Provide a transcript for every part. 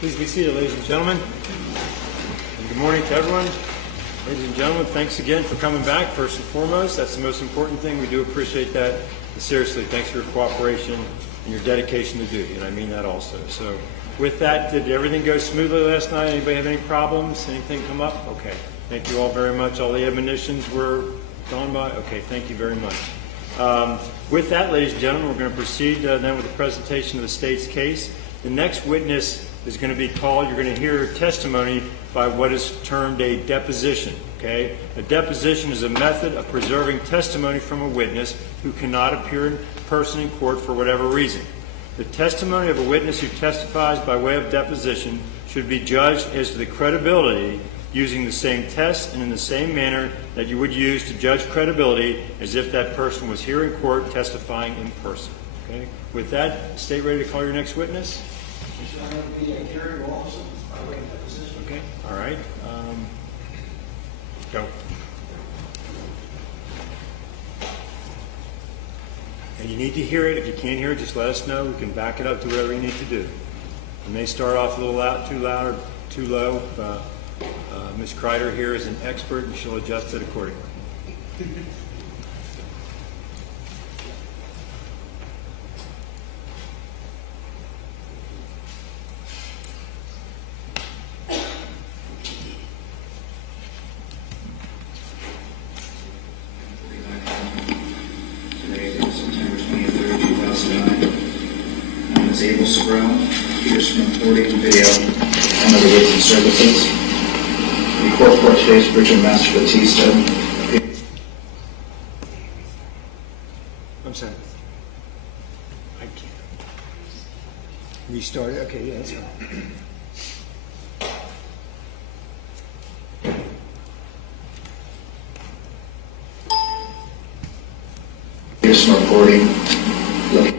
Please be seated, ladies and gentlemen. And good morning to everyone. Ladies and gentlemen, thanks again for coming back. First and foremost, that's the most important thing. We do appreciate that. And seriously, thanks for your cooperation and your dedication to duty, and I mean that also. So with that, did everything go smoothly last night? Anybody have any problems? Anything come up? Okay. Thank you all very much. All the admonitions were gone by? Okay, thank you very much. With that, ladies and gentlemen, we're going to proceed then with the presentation of the state's case. The next witness is going to be called. You're going to hear testimony by what is termed a deposition. Okay? A deposition is a method of preserving testimony from a witness who cannot appear in person in court for whatever reason. The testimony of a witness who testifies by way of deposition should be judged as to the credibility using the same tests and in the same manner that you would use to judge credibility as if that person was here in court testifying in person. Okay? With that, state ready to call your next witness. Okay. All right. Go. And you need to hear it. If you can't hear it, just let us know. We can back it up to whatever you need to do. It may start off a little loud or too low. Ms. Kreider here is an expert, and she'll adjust it accordingly. Recording video and other goods and services. The court for today's Richard Master Batista. I'm sorry. I can't. Restart it? Okay, yeah, that's fine. Here's some recording. Look.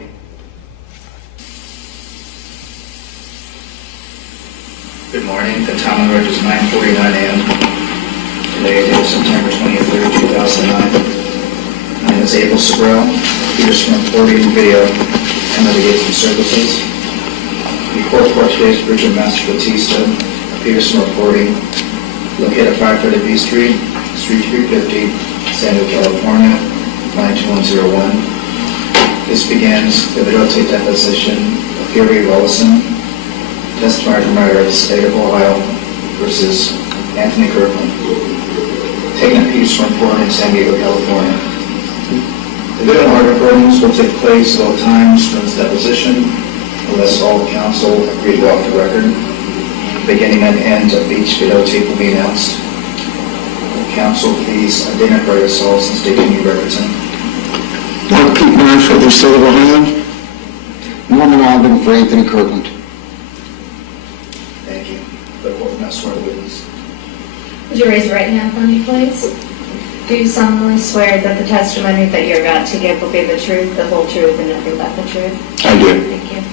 Good morning. The time on record is 9:49 a.m. Today is September 23rd, 2009. My name is Abel Sabrell. Here's some recording video and other goods and services. The court for today's Richard Master Batista. Peterson reporting. Located at 530 B Street, Suite 350, San Diego, California, 92101. This begins the videotape deposition of Gary Wellison, testifying from the state of Ohio versus Anthony Kirkland, taken at Peterson Report in San Diego, California. The video and audio recordings will take place at all times during this deposition, unless all counsel agree to off the record. Beginning and end of each videotape will be announced. Counsel, please identify yourselves and state who you represent. Mark Pete Murray for the state of Ohio. Norman Albin for Anthony Kirkland. Thank you. The court will now swear the witness. Would you raise your right hand for me, please? Do you solemnly swear that the testimony that you're about to give will be the truth, the whole truth, and nothing but the truth? I do. Thank you.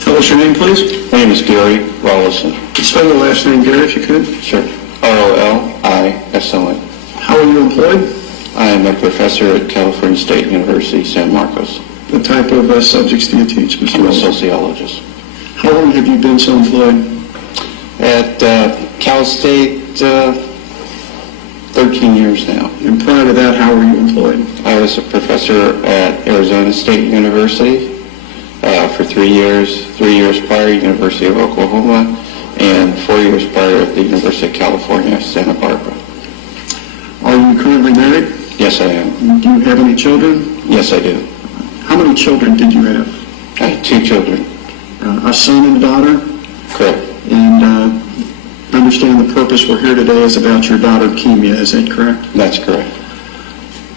Tell us your name, please. My name is Gary Rollison. Spell your last name, Gary, if you could. Sure. Rollison. How are you employed? I am a professor at California State University, San Marcos. What type of subjects do you teach, Mr. I'm a Wilson? sociologist. How long have you been so employed? At Cal State, 13 years now. And prior to that, how were you employed? I was a professor at Arizona State University for 3 years. 3 years prior, University of Oklahoma, and 4 years prior at the University of California, Santa Barbara. Are you currently married? Yes, I am. Do you have any children? Yes, I do. How many children did you have? I have 2 children. A son and a daughter? Correct. And I understand the purpose we're here today is about your daughter, Kimia. Is that correct? That's correct.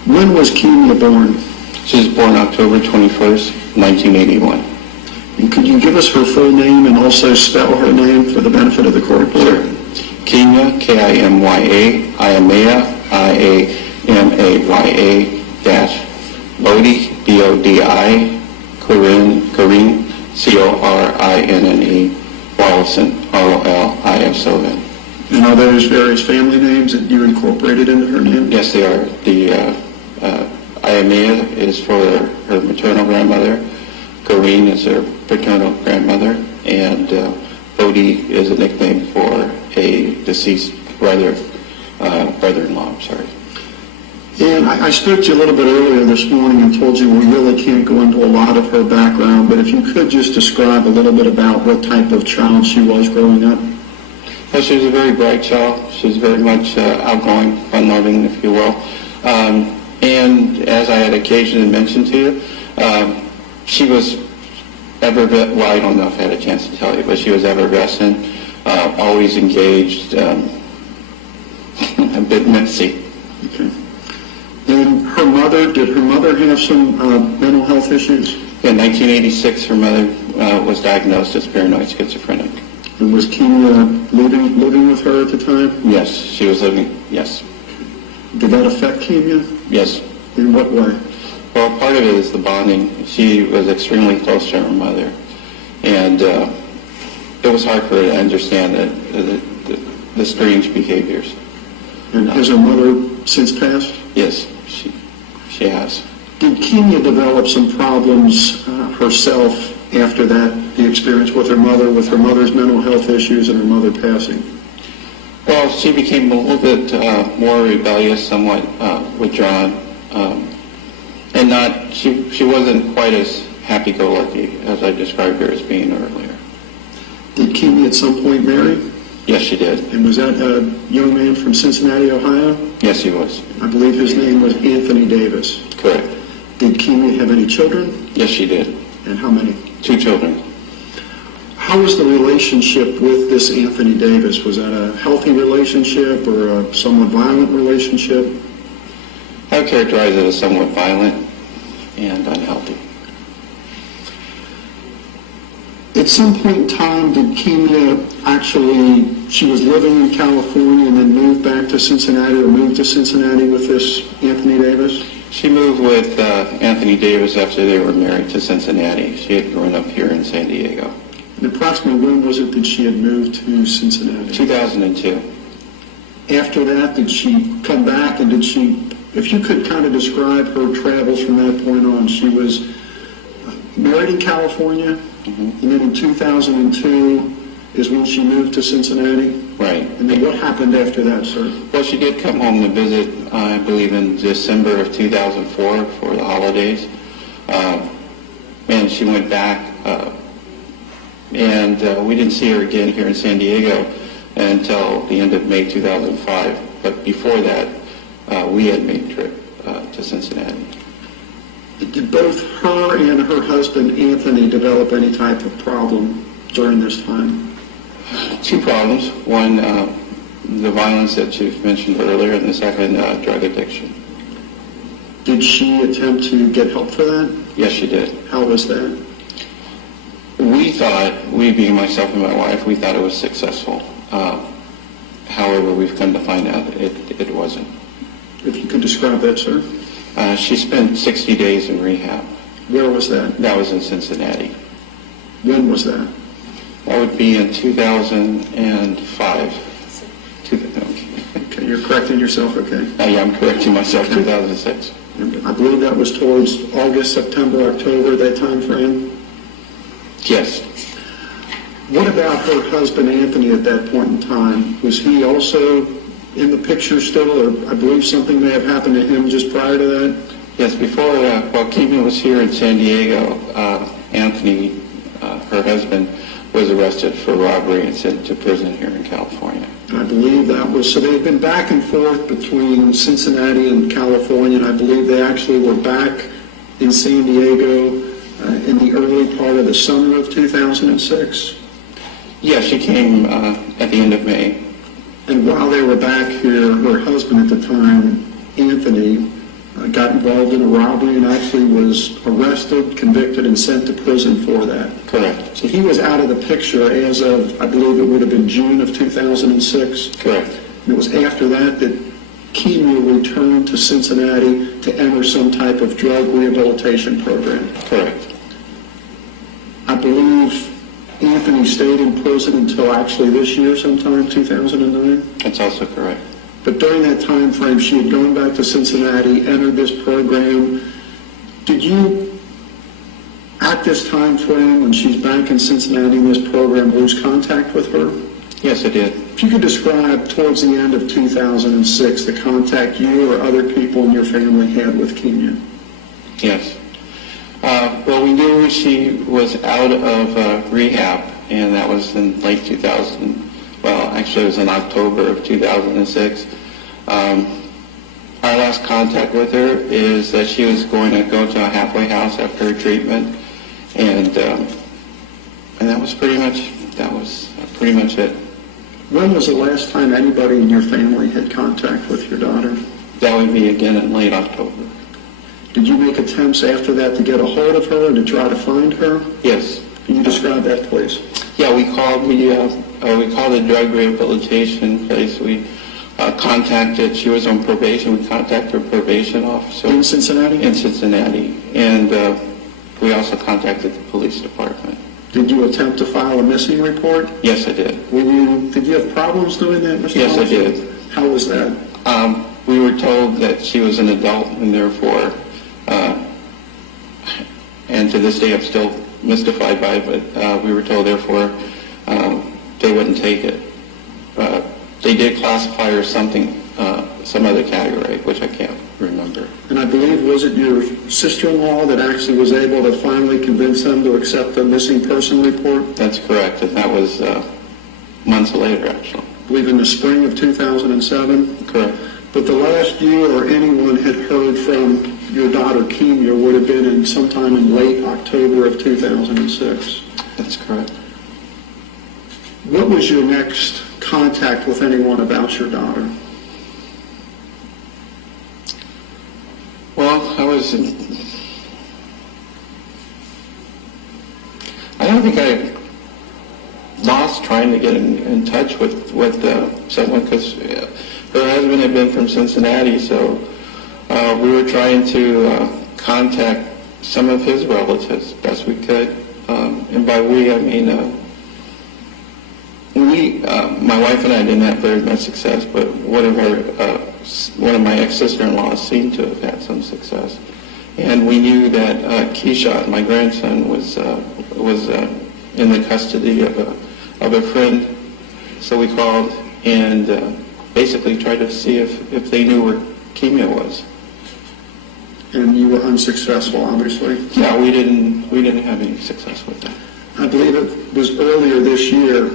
When was Kimia born? She was born October 21st, 1981. And could you give us her full name and also spell her name for the benefit of the court? Sure. Kimia, K-I-M-Y-A, Iamaya, I-A-M-A-Y-A, dash, Bodie, B-O-D-I, Corinne, C-O-R-I-N-N-E, Rollison, R-O-L-I-S-O-N. And are those various family names that you incorporated into her name? Yes, they are. The Iamaya is for her maternal grandmother. Corinne is her paternal grandmother. And Cody is a nickname for a deceased brother-in-law, I'm sorry. And I spoke to you a little bit earlier this morning and told you we really can't go into a lot of her background, but if you could just describe a little bit about what type of child she was growing up. Well, she was a very bright child. She was very much outgoing, fun-loving, if you will. And as I had occasionally mentioned to you, she was effervescent. Well, I don't know if I had a chance to tell you, but she was effervescent, always engaged, a bit messy. Okay. And her mother, did her mother have some mental health issues? In 1986, her mother was diagnosed as paranoid schizophrenic. And was Kenya living with her at the time? Yes, she was living, yes. Did that affect Kenya? Yes. In what way? Well, part of it is the bonding. She was extremely close to her mother, and it was hard for her to understand the strange behaviors. And has her mother since passed? Yes, she has. Did Kenya develop some problems herself after that, the experience with her mother's mental health issues and her mother passing? Well, she became a little bit more rebellious, somewhat withdrawn, and she wasn't quite as happy-go-lucky as I described her as being earlier. Did Kenya at some point marry? Yes, she did. And was that a young man from Cincinnati, Ohio? Yes, he was. I believe his name was Anthony Davis. Correct. Did Kenya have any children? Yes, she did. And how many? 2 children. How was the relationship with this Anthony Davis? Was that a healthy relationship or a somewhat violent relationship? I would characterize it as somewhat violent and unhealthy. At some point in time, did Kenya she was living in California and then moved back to Cincinnati or moved to Cincinnati with this Anthony Davis? She moved with Anthony Davis after they were married to Cincinnati. She had grown up here in San Diego. And approximately when was it that she had moved to Cincinnati? 2002. After that, did she come back and if you could kind of describe her travels from that point on, she was married in California, and then in 2002 is when she moved to Cincinnati? Right. And then what happened after that, sir? Well, she did come home to visit, I believe, in December of 2004 for the holidays. And she went back, and we didn't see her again here in San Diego until the end of May 2005. But before that, we had made a trip to Cincinnati. Did both her and her husband, Anthony, develop any type of problem during this time? 2 problems. One, the violence that you mentioned earlier, and the second, drug addiction. Did she attempt to get help for that? Yes, she did. How was that? We being myself and my wife, we thought it was successful. However, we've come to find out it wasn't. If you could describe that, sir. She spent 60 days in rehab. Where was that? That was in Cincinnati. When was that? That would be in 2005. Okay, you're correcting yourself, okay. Yeah, I'm correcting myself, 2006. I believe that was towards August, September, October, that time frame. Yes. What about her husband, Anthony, at that point in time? Was he also in the picture still, or I believe something may have happened to him just prior to that? Yes, before, while Kevin was here in San Diego, Anthony, her husband, was arrested for robbery and sent to prison here in California. I believe that was, so they had been back and forth between Cincinnati and California, and I believe they actually were back in San Diego in the early part of the summer of 2006. Yeah, she came at the end of May. And while they were back here, her husband at the time, Anthony, got involved in a robbery and actually was arrested, convicted, and sent to prison for that. Correct. So he was out of the picture as of, I believe it would have been June of 2006. Correct. And it was after that that Kemu returned to Cincinnati to enter some type of drug rehabilitation program. Correct. I believe Anthony stayed in prison until actually this year sometime, 2009. That's also correct. But during that time frame, she had gone back to Cincinnati, entered this program. Did you at this time frame, when she's back in Cincinnati in this program, lose contact with her? Yes, I did. If you could describe towards the end of 2006 the contact you or other people in your family had with Kenya. Yes. Well, we knew she was out of rehab, and that was in late 2000. Well, actually, it was in October of 2006. Our last contact with her is that she was going to go to a halfway house after her treatment, and that was pretty much it. When was the last time anybody in your family had contact with your daughter? That would be again in late October. Did you make attempts after that to get a hold of her and to try to find her? Yes. Can you describe that, please? Yeah, we called the drug rehabilitation place. We contacted. She was on probation. We contacted her probation officer In Cincinnati? in Cincinnati, and we also contacted the police department. Did you attempt to file a missing report? Yes, I did. Did you have problems doing that, Mr. Yes, I Hollister? did. How was that? We were told that she was an adult, and therefore, and to this day I'm still mystified by it, but we were told therefore they wouldn't take it. They did classify her something, some other category, which I can't remember. And I believe, was it your sister-in-law that actually was able to finally convince them to accept a missing person report? That's correct, and that was months later, actually. I believe in the spring of 2007? Correct. But the last you or anyone had heard from your daughter, Kenya, would have been in sometime in late October of 2006. That's correct. What was your next contact with anyone about your daughter? Well, I don't think I lost trying to get in touch with someone, because her husband had been from Cincinnati, so we were trying to contact some of his relatives best we could. And by we, I mean my wife and I didn't have very much success, but one of my ex-sister-in-laws seemed to have had some success. And we knew that Keyshawn, my grandson, was in the custody of a friend. So we called and basically tried to see if they knew where Kenya was. And you were unsuccessful, obviously. Yeah, we didn't have any success with that. I believe it was earlier this year,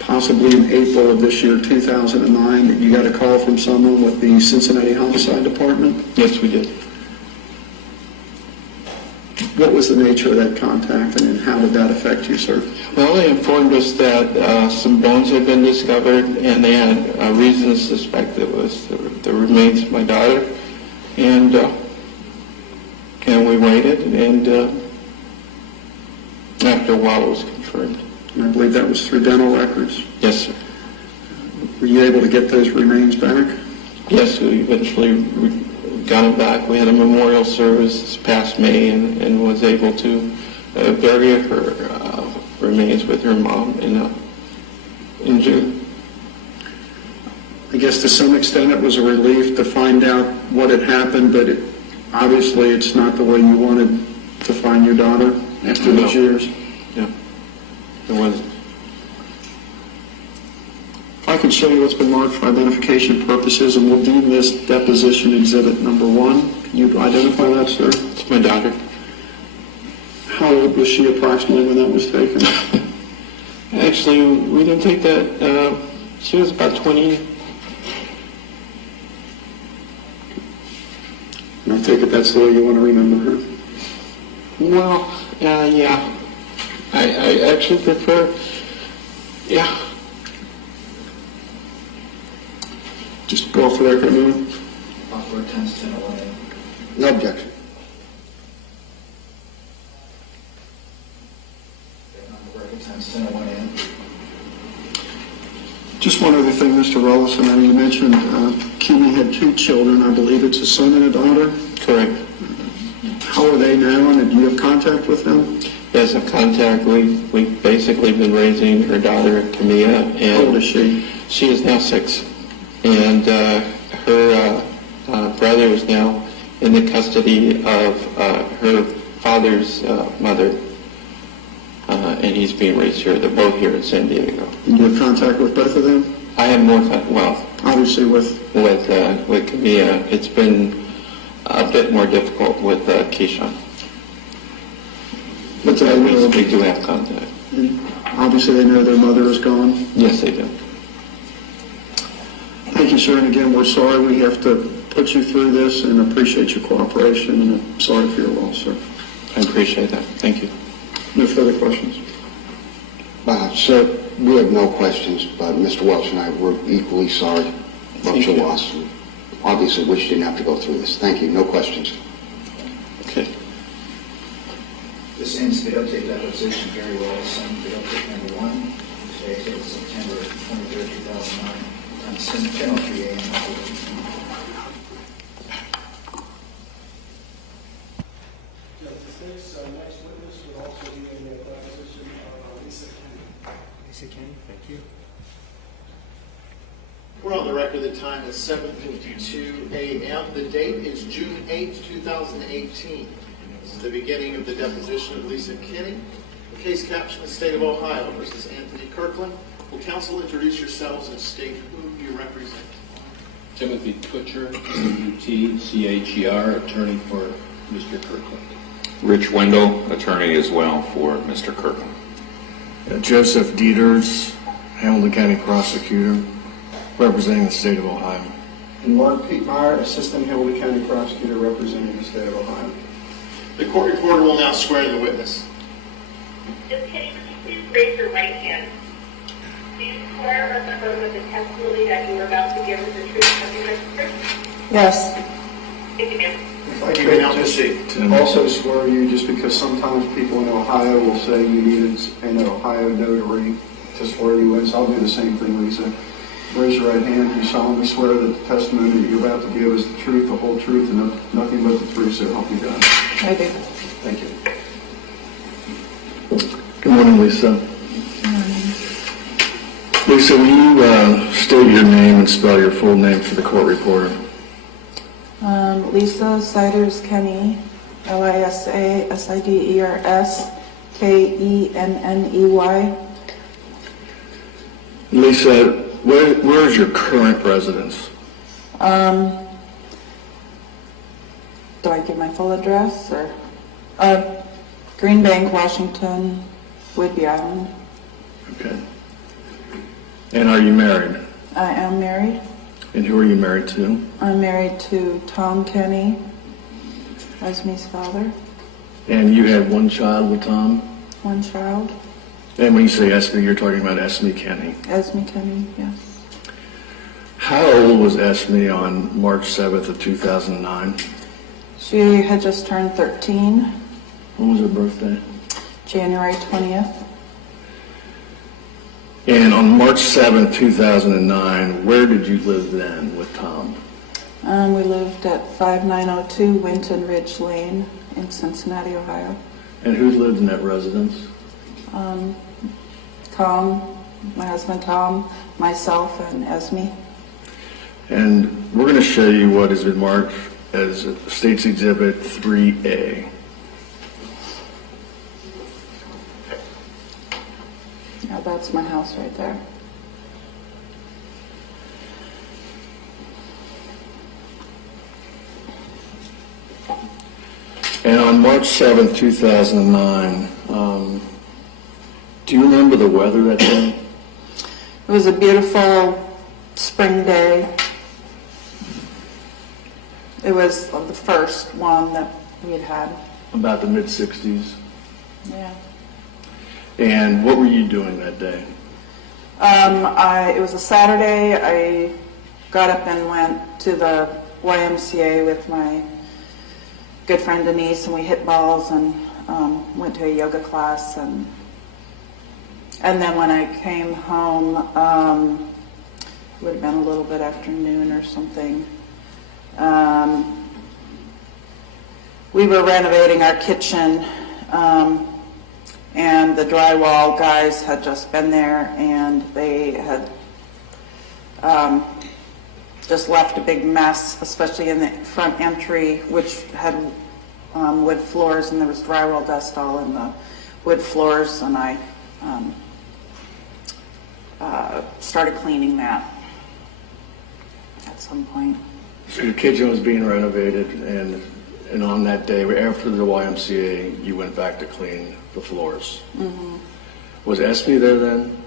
possibly in April of this year, 2009, that you got a call from someone with the Cincinnati Homicide Department. Yes, we did. What was the nature of that contact, and how did that affect you, sir? Well, they informed us that some bones had been discovered, and they had reason to suspect it was the remains of my daughter. And we waited, and after a while it was confirmed. And I believe that was through dental records. Yes, sir. Were you able to get those remains back? Yes, we eventually got them back. We had a memorial service this past May, and was able to bury her remains with her mom in June. I guess to some extent it was a relief to find out what had happened, but obviously it's not the way you wanted to find your daughter after these years. Yeah, it wasn't. If I could show you what's been marked for identification purposes, and we'll deem this deposition exhibit number 1. Can you identify that, sir? It's my daughter. How old was she approximately when that was taken? Actually, we didn't take that. She was about 20. And I take it that's the way you want to remember her? Well, yeah. I actually prefer, yeah. Just go off the record a minute. Offer 10-10-11. No objection. Record 10-10-11. Just one other thing, Mr. Rollison. You mentioned Kenya had 2 children. I believe it's a son and a daughter. Correct. How are they now, and do you have contact with them? Yes, a contact. We've basically been raising her daughter, Camilla. And How old is she? She is now 6. And her brother is now in the custody of her father's mother, and he's being raised here. They're both here in San Diego. Do you have contact with both of them? I have more, Obviously with, with Camilla, it's been a bit more difficult with Keyshawn. but they know, We do have contact. obviously they know their mother is gone. Yes, they do. Thank you, sir, and again, we're sorry we have to put you through this and appreciate your cooperation, and I'm sorry for your loss, sir. I appreciate that. Thank you. No further questions? Sir, we have no questions, but Mr. Welch and I were equally sorry about Thank your you. loss. Obviously, wish you didn't have to go through this. Thank you. No questions. Okay. This ends the update deposition very well. Some the update number 1, today is September 23rd, 2009, on 10:03 a.m. Next witness would also be in the deposition of Lisa Kenny. Lisa Kenny, thank you. We're on the record, the time is 7:52 a.m. The date is June 8th, 2018. This is the beginning of the deposition of Lisa Kenny. The case caption is State of Ohio versus Anthony Kirkland. Will counsel introduce yourselves and state who you represent? Timothy Kutcher, C-U-T-C-H-E-R, attorney for Mr. Kirkland. Rich Wendell, attorney as well for Mr. Kirkland. Joseph Dieters, Hamilton County prosecutor, representing the state of Ohio. And Mark Pete Meyer, Assistant Hamilton County Prosecutor representing the state of Ohio. The court reporter will now swear the witness. Ms. Kenny, would you please raise your right hand? Do you swear or affirm that the testimony that you are about to give is the truth of your testimony? Yes. Thank you, ma'am. If I You may now proceed. could also swear you, just because sometimes people in Ohio will say you need an Ohio notary to swear you in, so I'll do the same thing, Lisa. Raise your right hand. You solemnly swear that the testimony that you're about to give is the truth, the whole truth, and nothing but the truth, so help you God. I do. Thank you. Good morning, Lisa. Lisa, will you state your name and spell your full name for the court reporter? Lisa Siders Kenny, Lisa Kenney. Lisa, where is your current residence? Do I give my full address or? Green Bank, Washington, Whidbey Island. Okay. And are you married? I am married. And who are you married to? I'm married to Tom Kenny, Esme's father, And you had one child with Tom? one child. And when you say Esme, you're talking about Esme Kenny. Esme Kenny, yes. How old was Esme on March 7th of 2009? She had just turned 13, When was her birthday? January 20th. And on March 7th, 2009, where did you live then with Tom? We lived at 5902 Winton Ridge Lane in Cincinnati, Ohio. And who lived in that residence? Tom, my husband Tom, myself, and Esme. And we're going to show you what has been marked as State's Exhibit 3A. Yeah, that's my house right there. And on March 7th, 2009, do you remember the weather that day? It was a beautiful spring day. It was the first one that we had had. About the mid-60s. Yeah. And what were you doing that day? It was a Saturday. I got up and went to the YMCA with my good friend Denise, and we hit balls and went to a yoga class. And then when I came home, it would have been a little bit after noon or something. We were renovating our kitchen, and the drywall guys had just been there, and they had just left a big mess, especially in the front entry, which had wood floors, and there was drywall dust all in the wood floors, and I started cleaning that at some point. So your kitchen was being renovated, and on that day, after the YMCA, you went back to clean the floors. Mm-hmm. Was Esme there then?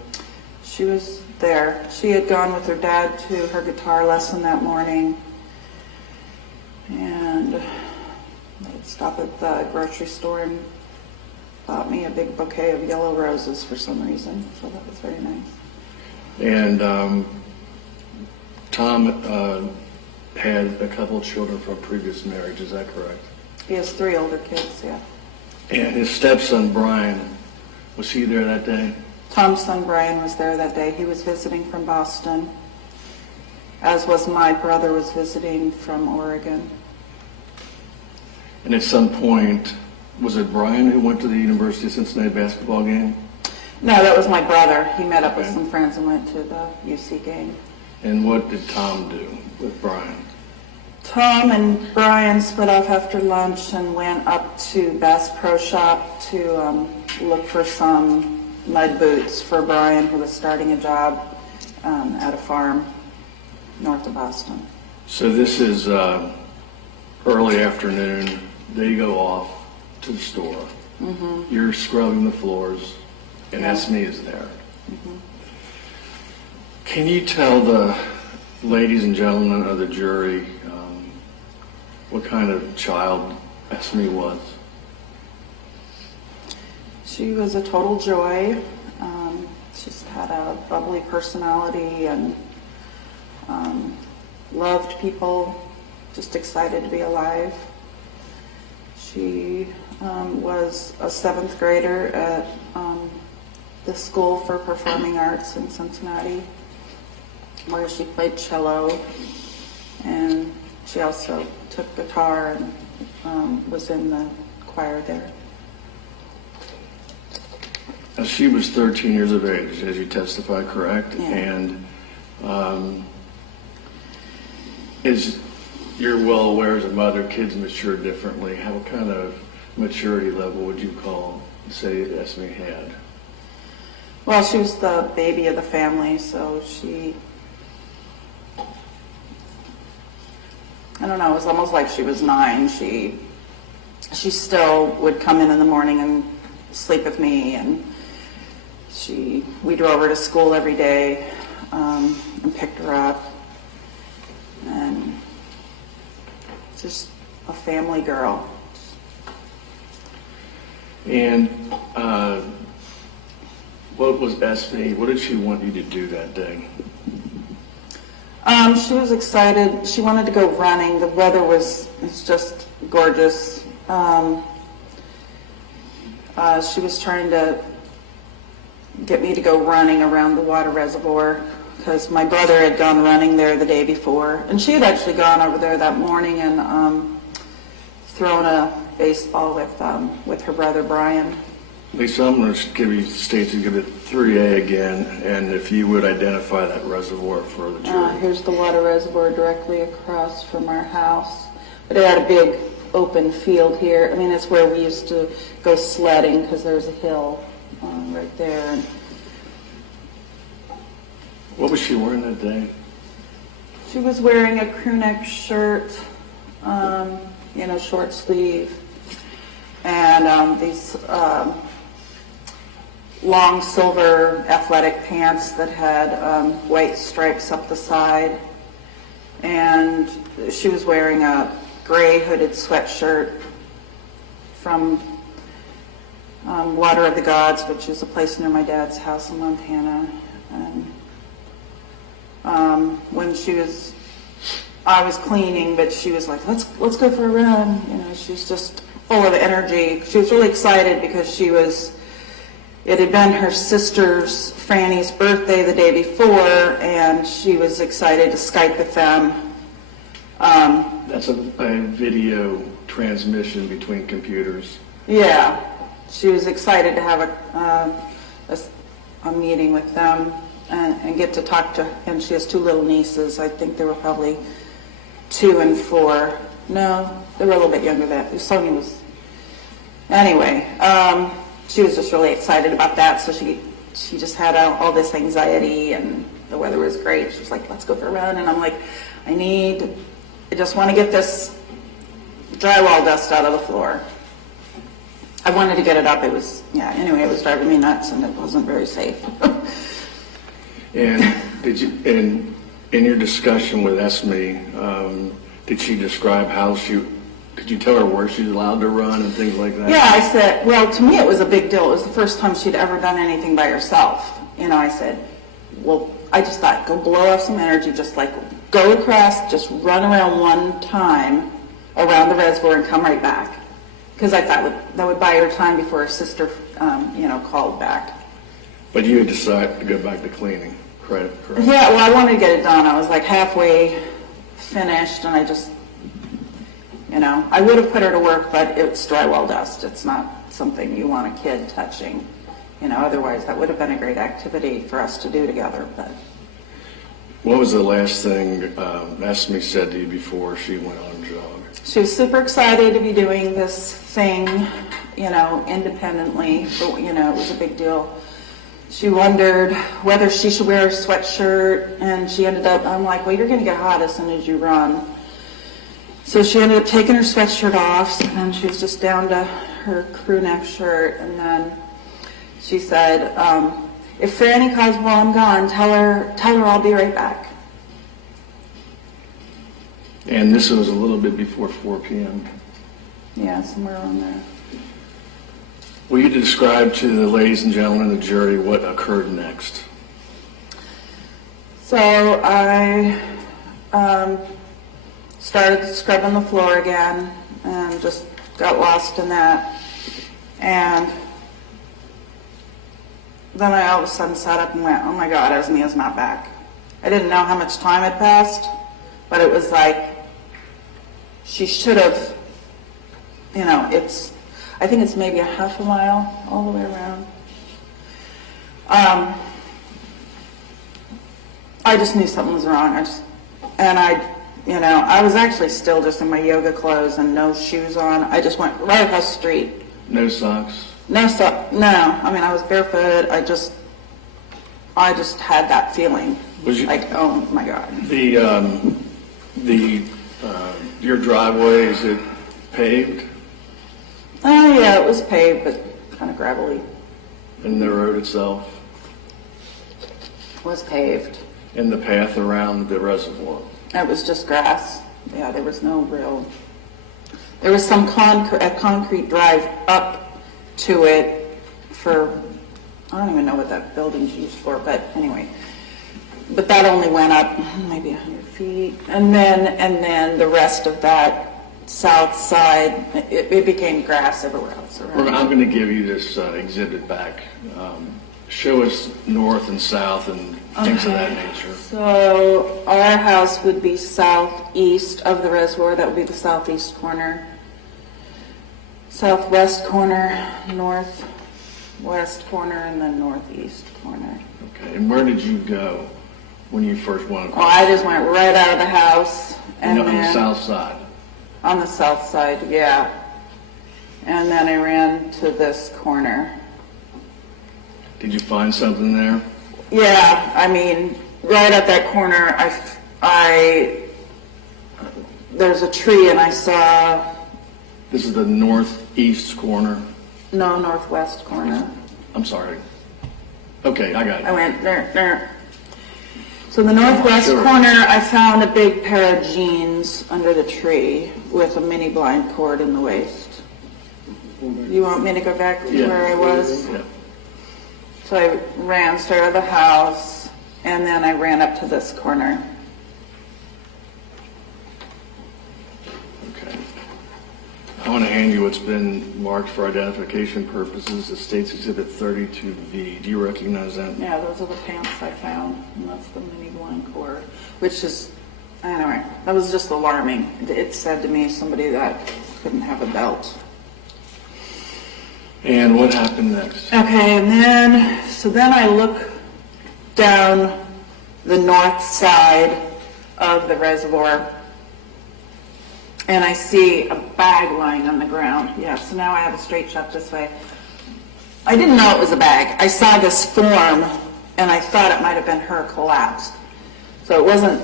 She was there. She had gone with her dad to her guitar lesson that morning, and they'd stop at the grocery store and bought me a big bouquet of yellow roses for some reason, so that was very nice. And Tom had a couple of children from a previous marriage, is that correct? He has 3 older kids, yeah. And his stepson, Brian, was he there that day? Tom's son Brian was there that day. He was visiting from Boston, as was my brother was visiting from Oregon. And at some point, was it Brian who went to the University of Cincinnati basketball game? No, that was my brother. He met up with some friends and went to the UC game. And what did Tom do with Brian? Tom and Brian split off after lunch and went up to Bass Pro Shop to look for some mud boots for Brian, who was starting a job at a farm north of Boston. So this is early afternoon. They go off to the store. Mm-hmm. You're scrubbing the floors, and Yeah. Esme is there. Mm-hmm. Can you tell the ladies and gentlemen of the jury what kind of child Esme was? She was a total joy. She's had a bubbly personality and loved people, just excited to be alive. She was a 7th grader at the School for Performing Arts in Cincinnati, where she played cello, and she also took guitar and was in the choir there. Now, she was 13 years of age, as you testify, correct? Yeah. And as you're well aware as a mother, kids mature differently. What kind of maturity level would you say Esme had? Well, she was the baby of the family, so I don't know, it was almost like she was 9. She still would come in the morning and sleep with me, and we drove her to school every day and picked her up, and just a family girl. And what was Esme, what did she want you to do that day? She was excited. She wanted to go running. The weather was just gorgeous. She was trying to get me to go running around the water reservoir because my brother had gone running there the day before. And she had actually gone over there that morning and thrown a baseball with her brother Brian. Lisa, I'm going to give you States Exhibit 3A again, and if you would identify that reservoir for the jury. Here's the water reservoir directly across from our house. But it had a big open field here. I mean, it's where we used to go sledding because there's a hill right there. And what was she wearing that day? she was wearing a crew neck shirt, short sleeve, and these long silver athletic pants that had white stripes up the side. And she was wearing a gray hooded sweatshirt from Water of the Gods, which is a place near my dad's house in Montana. And when I was cleaning, but she was like, let's go for a run. She's just full of energy. She was really excited because it had been her sister's, Franny's, birthday the day before, and she was excited to Skype with them. That's a video transmission between computers. Yeah, she was excited to have a meeting with them and get to talk to, and she has 2 little nieces. I think they were probably 2 and 4. No, they were a little bit younger than, Sony was, anyway, she was just really excited about that, so she just had all this anxiety, and the weather was great. She was like, let's go for a run, and I'm like, I just want to get this drywall dust out of the floor. I wanted to get it up. It was, anyway, it was driving me nuts, and it wasn't very safe. And in your discussion with Esme, did she describe could you tell her where she's allowed to run and things like that? Yeah, I said, well, to me it was a big deal. It was the first time she'd ever done anything by herself. I said, well, I just thought, go blow off some energy, just like go across, just run around one time around the reservoir and come right back. Because I thought that would buy her time before her sister, called back. But you had decided to go back to cleaning, correct? Yeah, well, I wanted to get it done. I was like halfway finished, and I just, I would have put her to work, but it's drywall dust. It's not something you want a kid touching. Otherwise that would have been a great activity for us to do together. But what was the last thing Esme said to you before she went on a jog? she was super excited to be doing this thing, independently. But, it was a big deal. She wondered whether she should wear a sweatshirt, and she ended up, I'm like, well, you're going to get hot as soon as you run. So she ended up taking her sweatshirt off, and she was just down to her crew neck shirt. And then she said, if Franny calls while I'm gone, tell her I'll be right back. And this was a little bit before 4 p.m. Yeah, somewhere around there. Will you describe to the ladies and gentlemen of the jury what occurred next? So I started scrubbing the floor again and just got lost in that. And then I all of a sudden sat up and went, oh my God, Esmia's not back. I didn't know how much time had passed, but it was like she should have, I think it's maybe a half a mile all the way around. I just knew something was wrong. I was actually still just in my yoga clothes and no shoes on. I just went right across the street. No socks? No. I was barefoot. I just had that feeling. Like, oh my God. Your driveway, is it paved? Oh yeah, it was paved, but kind of gravelly. And the road itself? Was paved. And the path around the reservoir? It was just grass. Yeah, there was no real. There was some a concrete drive up to it for, I don't even know what that building's used for, but anyway. But that only went up maybe 100 feet. And then the rest of that south side, it became grass everywhere else around. I'm going to give you this exhibit back. Show us north and south and things of that nature. So our house would be southeast of the reservoir. That would be the southeast corner. Southwest corner, northwest corner, and then northeast corner. Okay, and where did you go when you first went across? Well, I just went right out of the house. And on then, the south side? On the south side, yeah. And then I ran to this corner. Did you find something there? Yeah, right at that corner, there's a tree, and I saw. This is the northeast corner? No, northwest corner. I'm sorry. Okay, I got it. I went there. So the northwest Sure. corner, I found a big pair of jeans under the tree with a mini blind cord in the waist. You want me to go back to where I was? Yeah. So I ran straight out of the house, and then I ran up to this corner. Okay. I want to hand you what's been marked for identification purposes, the State's Exhibit 32V. Do you recognize that? Yeah, those are the pants I found, and that's the mini blind cord, which is, anyway, that was just alarming. It said to me somebody that couldn't have a belt. And what happened next? Okay, and then I look down the north side of the reservoir, and I see a bag lying on the ground. Yeah, so now I have a straight shot this way. I didn't know it was a bag. I saw this form, and I thought it might have been her collapsed. So it wasn't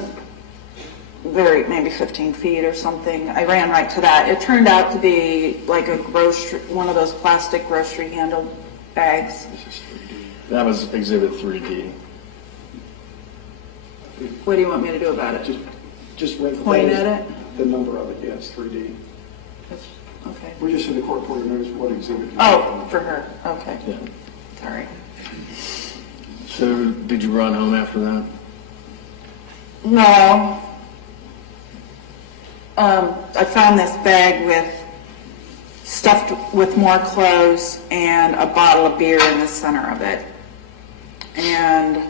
maybe 15 feet or something. I ran right to that. It turned out to be like one of those plastic grocery handled bags. That was Exhibit 3D. What do you want me to do about it? Just read Point at it? the number of it, yeah, it's 3D. Okay. We just in the court reporter knows what exhibit. Oh, for her. Okay. Yeah. Sorry. So did you run home after that? No. I found this bag stuffed with more clothes and a bottle of beer in the center of it. And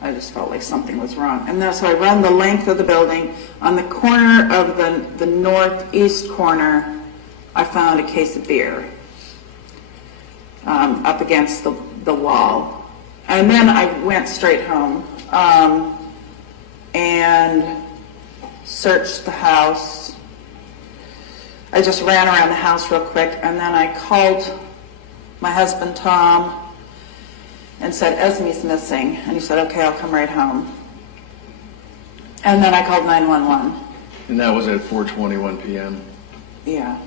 I just felt like something was wrong. And so I run the length of the building. On the corner of the northeast corner, I found a case of beer up against the wall. And then I went straight home and searched the house. I just ran around the house real quick, and then I called my husband, Tom, and said, Esme's missing. And he said, okay, I'll come right home. And then I called 911. And that was at 4:21 p.m.? Yeah.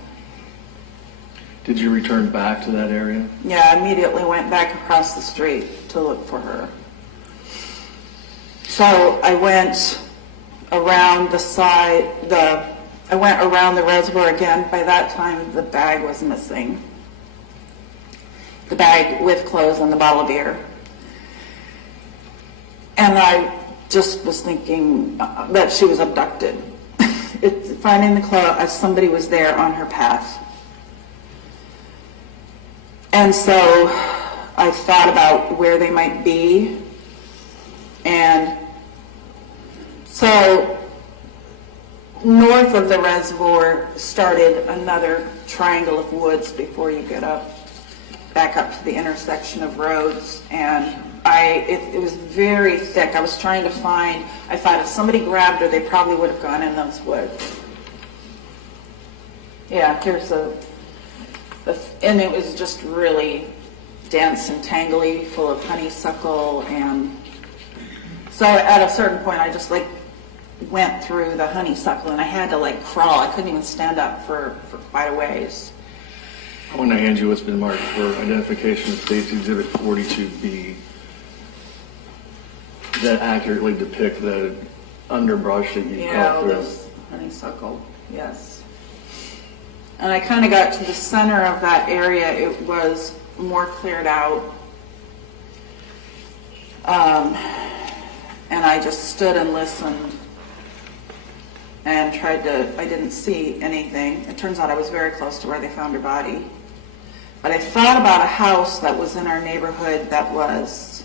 Did you return back to that area? Yeah, I immediately went back across the street to look for her. So I went around I went around the reservoir again. By that time, the bag was missing. The bag with clothes and the bottle of beer. And I just was thinking that she was abducted. Finding the clothes, somebody was there on her path. And so I thought about where they might be. And so north of the reservoir started another triangle of woods before you get back up to the intersection of roads. And it was very thick. I was trying to I thought if somebody grabbed her, they probably would have gone in those woods. Yeah, here's and it was just really dense and tangly, full of honeysuckle. And so at a certain point, I just went through the honeysuckle, and I had to crawl. I couldn't even stand up for quite a ways. I want to hand you what's been marked for identification of State's Exhibit 42B. That accurately depict the underbrush that you crawled through. This honeysuckle, yes. And I kind of got to the center of that area. It was more cleared out. And I just stood and listened and I didn't see anything. It turns out I was very close to where they found her body. But I thought about a house that was in our neighborhood that was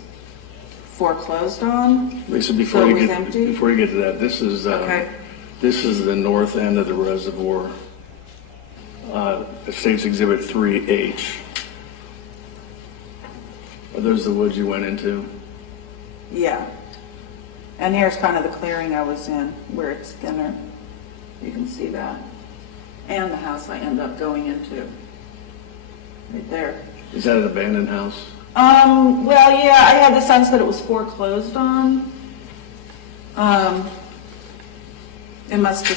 foreclosed on. Lisa, So before it you was get empty? to that, this is the north end of the reservoir. State's Exhibit 3H. Are those the woods you went into? Yeah. And here's kind of the clearing I was in, where it's thinner. You can see that. And the house I end up going into. Right there. Is that an abandoned house? Well, yeah, I had the sense that it was foreclosed on. It must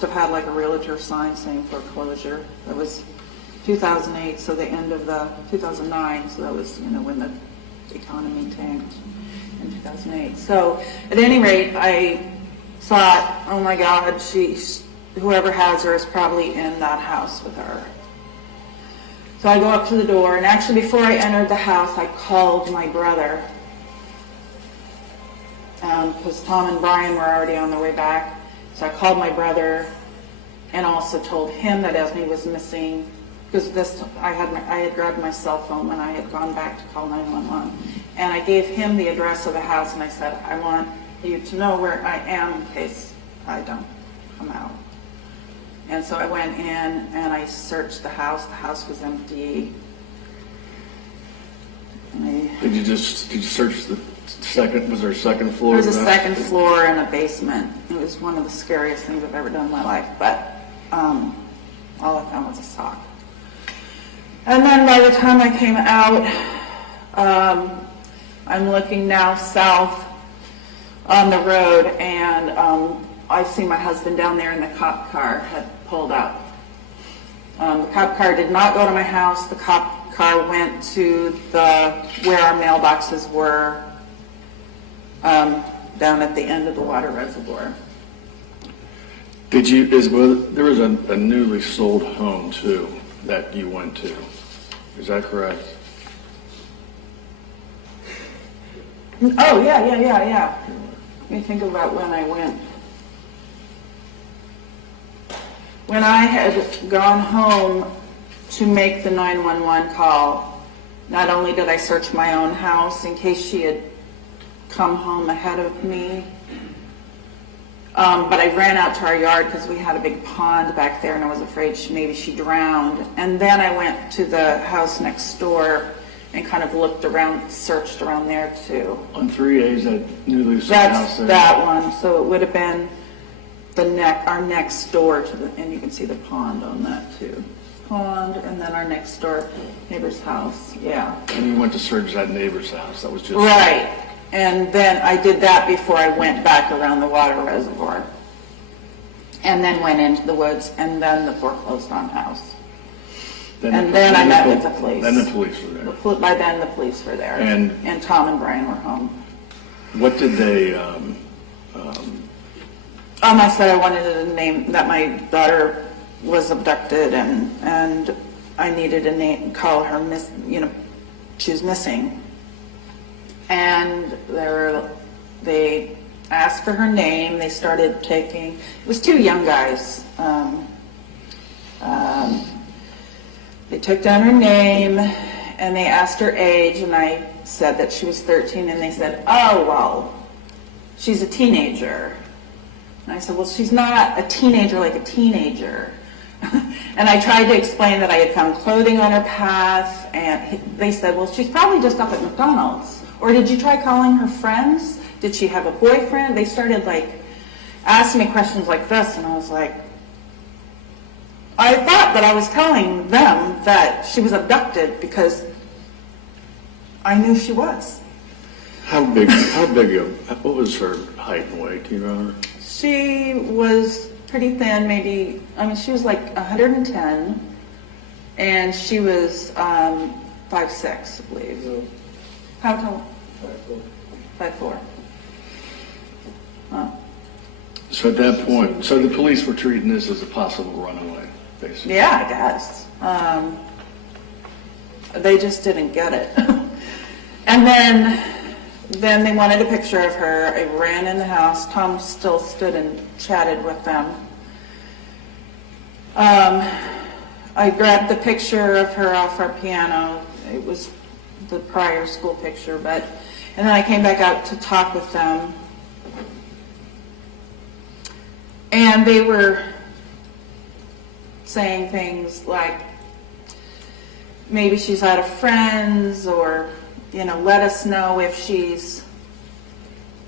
have had a realtor sign saying foreclosure. That was 2008, so the end of 2009, so that was, when the economy tanked in 2008. So at any rate, I thought, oh my God, whoever has her is probably in that house with her. So I go up to the door, and actually before I entered the house, I called my brother, because Tom and Brian were already on their way back. So I called my brother and also told him that Esme was missing, because I had grabbed my cell phone when I had gone back to call 911. And I gave him the address of the house, and I said, I want you to know where I am in case I don't come out. And so I went in and I searched the house. The house was empty. Did you search Was there a second floor? There was a to that? second floor and a basement. It was one of the scariest things I've ever done in my life, but all I found was a sock. And then by the time I came out, I'm looking now south on the road, and I see my husband down there, and the cop car had pulled up. The cop car did not go to my house. The cop car went to where our mailboxes were, down at the end of the water reservoir. There was a newly sold home too that you went to. Is that correct? Oh, yeah. Let me think about when I went. When I had gone home to make the 911 call, not only did I search my own house in case she had come home ahead of me, but I ran out to our yard because we had a big pond back there, and I was afraid maybe she drowned. And then I went to the house next door and kind of looked around, searched around there too. On 3A's that newly sold That's house there? that one. So it would have been our next door to and you can see the pond on that too. Pond, and then our next door neighbor's house. Yeah. And you went to search that neighbor's house. That was just Right. And then I did that before I went back around the water reservoir. And then went into the woods, and then the foreclosed on house. And then I met with the police. Then the police were there. By then the police were there. And Tom and Brian were home. what did they? I said I wanted a name, that my daughter was abducted, and I needed a name, call her she was missing. And they asked for her name. They started taking, it was two young guys. They took down her name, and they asked her age, and I said that she was 13, and they said, oh, well, she's a teenager. And I said, well, she's not a teenager like a teenager. And I tried to explain that I had found clothing on her path, and they said, well, she's probably just up at McDonald's. Or did you try calling her friends? Did she have a boyfriend? They started asking me questions like this, and I was like, I thought that I was telling them that she was abducted because I knew she was. What was her height and weight? Do you remember? She was pretty thin, she was like 110, and she was 5'6", I believe. How tall? 5'4". Huh. So at that point, the police were treating this as a possible runaway, basically. Yeah, I guess. They just didn't get it. And then they wanted a picture of her. I ran in the house. Tom still stood and chatted with them. I grabbed the picture of her off our piano. It was the prior school picture, and then I came back out to talk with them. And they were saying things like, maybe she's out of friends, or, let us know if she's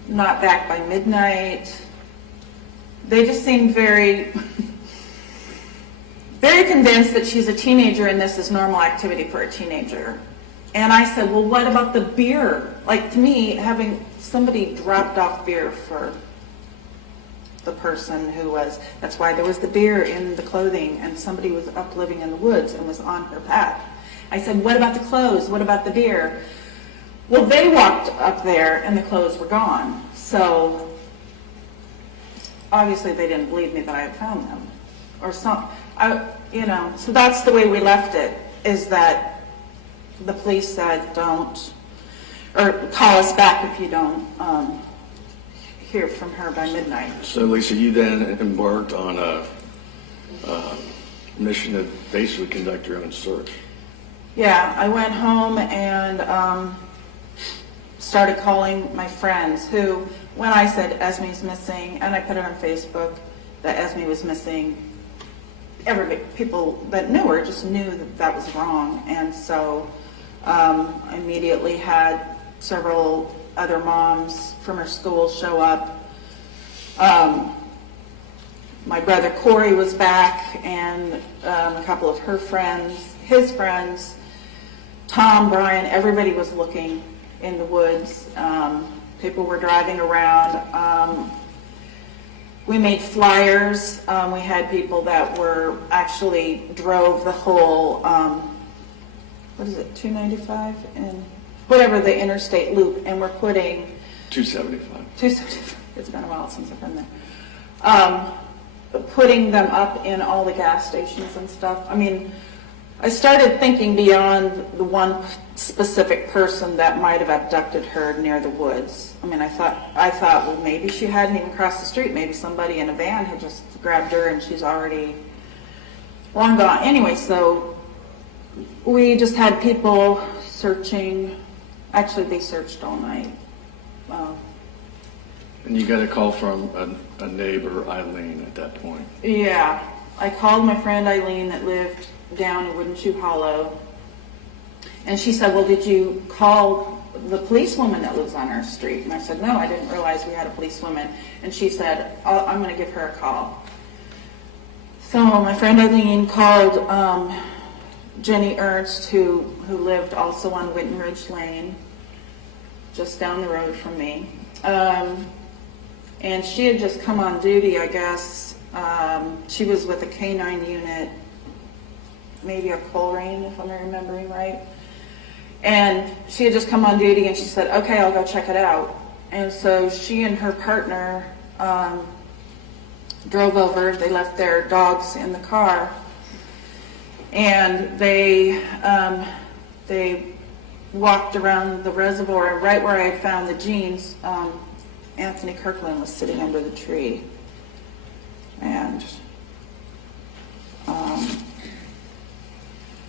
not back by midnight. They just seemed very, very convinced that she's a teenager and this is normal activity for a teenager. And I said, well, what about the beer? To me, having somebody dropped off beer for the person that's why there was the beer in the clothing, and somebody was up living in the woods and was on her path. I said, what about the clothes? What about the beer? Well, they walked up there and the clothes were gone. So obviously they didn't believe me that I had found them. So that's the way we left it, is that the police said, call us back if you don't hear from her by midnight. So Lisa, you then embarked on a mission to basically conduct your own search. Yeah, I went home and started calling my friends who, when I said Esme's missing, and I put it on Facebook that Esme was missing, people that knew her just knew that was wrong. And so I immediately had several other moms from her school show up. My brother Corey was back, and a couple of her friends, his friends, Tom, Brian, everybody was looking in the woods. People were driving around. We made flyers. We had people that were actually drove the whole, what is it, 295 and whatever the interstate loop, and we're putting 275. It's been a while since I've been there. Putting them up in all the gas stations and stuff. I mean, I started thinking beyond the one specific person that might have abducted her near the woods. I mean, I thought, well, maybe she hadn't even crossed the street. Maybe somebody in a van had just grabbed her and she's already long gone. Anyway, so we just had people searching. Actually, they searched all night. And you got a call from a neighbor, Eileen, at that point. Yeah, I called my friend Eileen that lived down in Wooden Shoe Hollow, and she said, well, did you call the policewoman that lives on our street? And I said, no, I didn't realize we had a policewoman. And she said, I'm going to give her a call. So my friend Eileen called Jenny Ernst, who lived also on Winton Ridge Lane, just down the road from me. And she had just come on duty, I guess. She was with a K-9 unit, maybe a Coleraine, if I'm remembering right. And she had just come on duty, and she said, okay, I'll go check it out. And so she and her partner drove over. They left their dogs in the car. And they walked around the reservoir, and right where I had found the jeans, Anthony Kirkland was sitting under the tree. And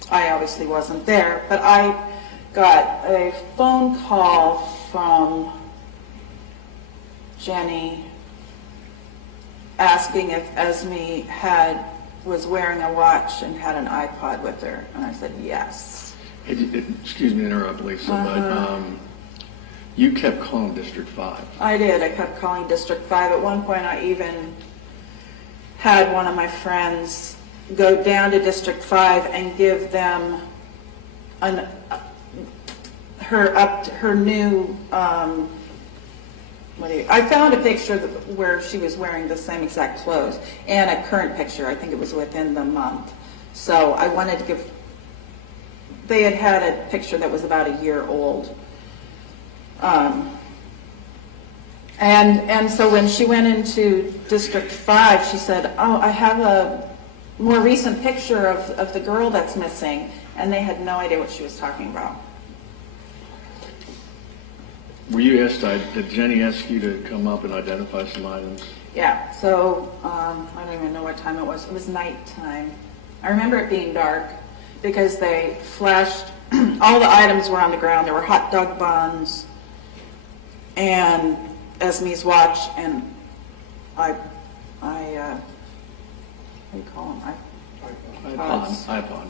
I obviously wasn't there, but I got a phone call from Jenny asking if Esme was wearing a watch and had an iPod with her, and I said yes. Excuse me to interrupt, Lisa, but you kept calling District 5. I did. I kept calling District 5. At one point, I even had one of my friends go down to District 5 and give them her new, I found a picture where she was wearing the same exact clothes, and a current picture. I think it was within the month. So I wanted to give, they had a picture that was about a year old. And so when she went into District 5, she said, oh, I have a more recent picture of the girl that's missing, and they had no idea what she was talking about. Were you asked, did Jenny ask you to come up and identify some items? Yeah, so I don't even know what time it was. It was nighttime. I remember it being dark because they flashed, all the items were on the ground. There were hot dog buns and Esme's watch and what do you call them? iPod.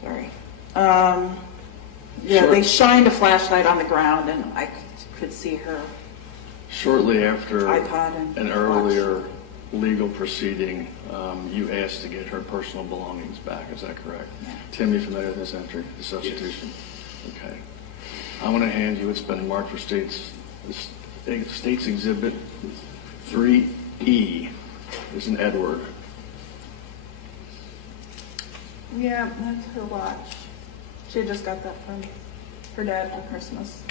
Sorry. Yeah, they shined a flashlight on the ground, and I could see her. Shortly after iPod and an earlier legal proceeding, you asked to get her personal belongings back. Is that correct? Yeah. Tim, you familiar with this entry, the substitution? Yes. Okay. I want to hand you, it's been marked for States Exhibit 3E. There's an Edward. Yeah, that's her watch. She had just got that from her dad for Christmas.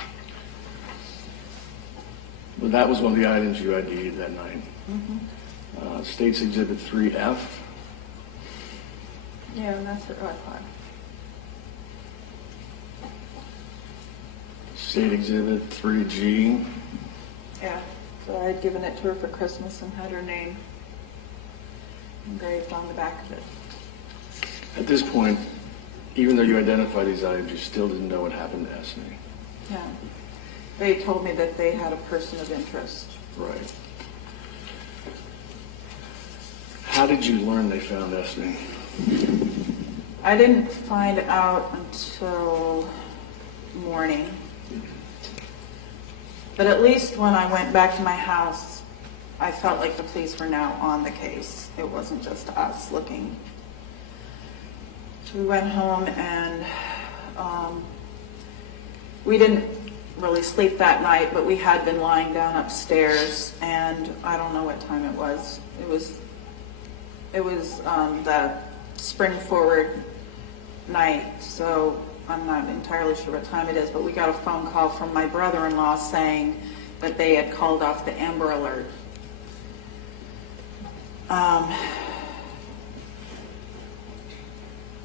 Well, that was one of the items you ID'd that night. Mm-hmm. States Exhibit 3F. Yeah, and that's her iPod. State Exhibit 3G. Yeah, so I had given it to her for Christmas and had her name engraved on the back of it. At this point, even though you identified these items, you still didn't know what happened to Esme. Yeah. They told me that they had a person of interest. Right. How did you learn they found Esme? I didn't find out until morning. But at least when I went back to my house, I felt like the police were now on the case. It wasn't just us looking. So we went home and we didn't really sleep that night, but we had been lying down upstairs, and I don't know what time it was. It was the spring forward night, so I'm not entirely sure what time it is, but we got a phone call from my brother-in-law saying that they had called off the Amber Alert.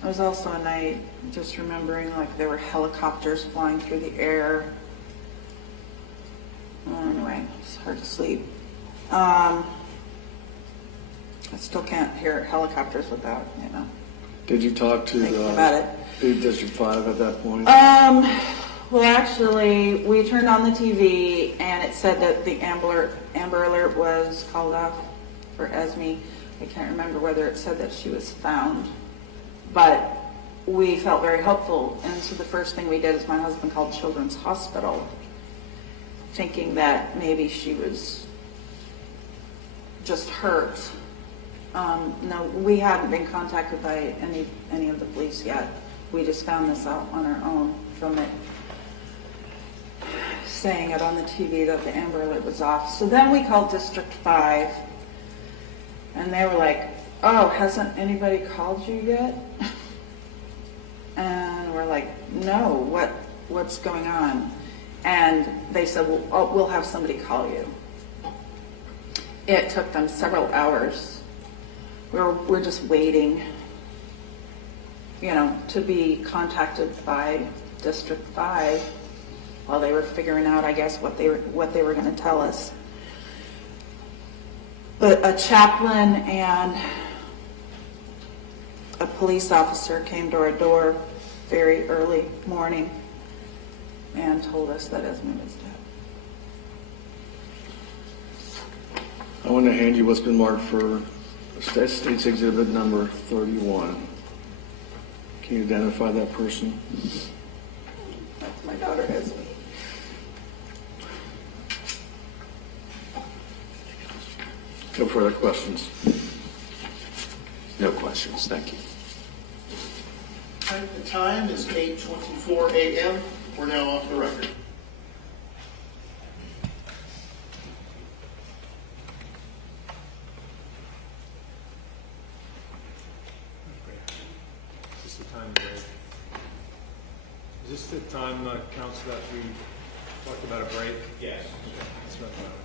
It was also a night just remembering like there were helicopters flying through the air. Well, anyway, it's hard to sleep. I still can't hear helicopters without, Did you talk to thinking about it. District 5 at that point? Well, actually, we turned on the TV and it said that the Amber Alert was called off for Esme. I can't remember whether it said that she was found, but we felt very hopeful. And so the first thing we did is my husband called Children's Hospital, thinking that maybe she was just hurt. No, we hadn't been contacted by any of the police yet. We just found this out on our own from it saying it on the TV that the Amber Alert was off. So then we called District 5, and they were like, "Oh, hasn't anybody called you yet?" And we're like, "No, what's going on?" And they said, "Well, we'll have somebody call you." It took them several hours. We're just waiting, to be contacted by District 5 while they were figuring out, I guess, what they were going to tell us. But a chaplain and a police officer came to our door very early morning and told us that Esme was dead. I want to hand you what's been marked for State's Exhibit number 31. Can you identify that person? That's my daughter, Esme. No further questions. No questions, thank you. All right, the time is 8:24 a.m. We're now off the record. Is this the time, Greg? Is this the time, Council, that we talked about a break? Yes. That's what I thought.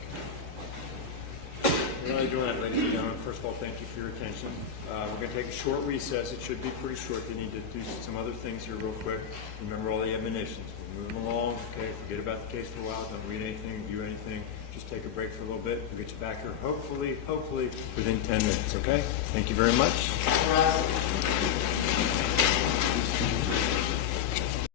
We're not doing that, ladies and gentlemen. First of all, thank you for your attention. We're going to take a short recess. It should be pretty short. They need to do some other things here real quick. Remember all the admonitions. We're moving along. Okay, forget about the case for a while. Don't read anything, view anything. Just take a break for a little bit. We'll get you back here hopefully within 10 minutes, okay? Thank you very much.